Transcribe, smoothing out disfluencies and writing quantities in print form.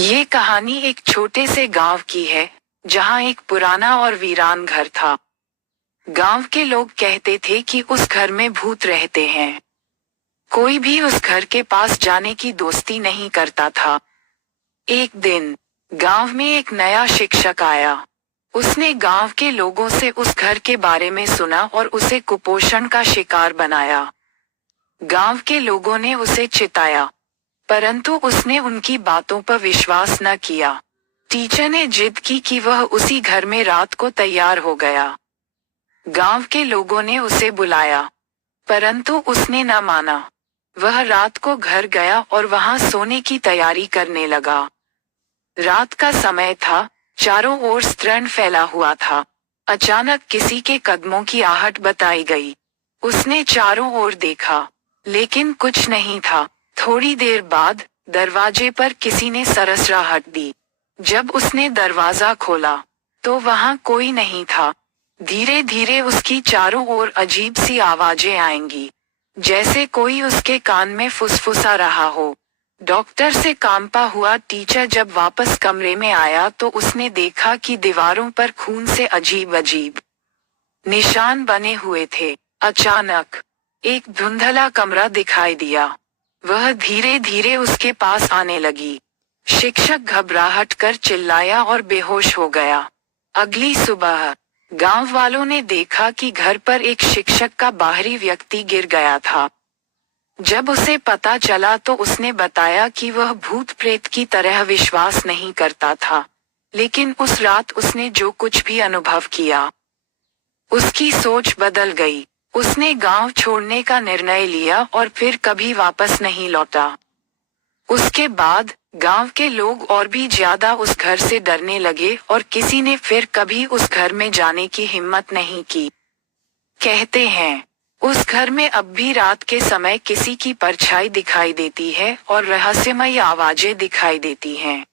ये कहानी एक छोटे से गांव की है, जहां एक पुराना और वीरान घर था। गांव के लोग कहते थे कि उस घर में भूत रहते हैं। कोई भी उस घर के पास जाने की दोस्ती नहीं करता था। एक दिन गांव में एक नया शिक्षक आया। उसने गांव के लोगों से उस घर के बारे में सुना और उसे कुपोषण का शिकार बनाया। गांव के लोगों ने उसे चिताया, परंतु उसने उनकी बातों पर विश्वास न किया। टीचर ने जिद की कि वह उसी घर में रात को तैयार हो गया। गांव के लोगों ने उसे बुलाया, परंतु उसने न माना। वह रात को घर गया और वहां सोने की तैयारी करने लगा। रात का समय था, चारों ओर स्तरण फैला हुआ था। अचानक किसी के कदमों की आहट बताई गई। उसने चारों ओर देखा, लेकिन कुछ नहीं था। थोड़ी देर बाद दरवाजे पर किसी ने सरसराहट दी। जब उसने दरवाजा खोला, तो वहां कोई नहीं था। धीरे धीरे उसकी चारों ओर अजीब सी आवाजें आएंगी, जैसे कोई उसके कान में फुसफुसा रहा हो। डॉक्टर से कांपा हुआ टीचर जब वापस कमरे में आया तो उसने देखा कि दीवारों पर खून से अजीब अजीब निशान बने हुए थे। अचानक एक धुंधला कमरा दिखाई दिया। वह धीरे धीरे उसके पास आने लगी। शिक्षक घबराहट कर चिल्लाया और बेहोश हो गया। अगली सुबह गांव वालों ने देखा कि घर पर एक शिक्षक का बाहरी व्यक्ति गिर गया था। जब उसे पता चला तो उसने बताया कि वह भूत प्रेत की तरह विश्वास नहीं करता था, लेकिन उस रात उसने जो कुछ भी अनुभव किया, उसकी सोच बदल गई। उसने गांव छोड़ने का निर्णय लिया और फिर कभी वापस नहीं लौटा। उसके बाद गांव के लोग और भी ज्यादा उस घर से डरने लगे और किसी ने फिर कभी उस घर में जाने की हिम्मत नहीं की। कहते हैं, उस घर में अब भी रात के समय किसी की परछाई दिखाई देती है और रहस्यमयी आवाजें दिखाई देती हैं।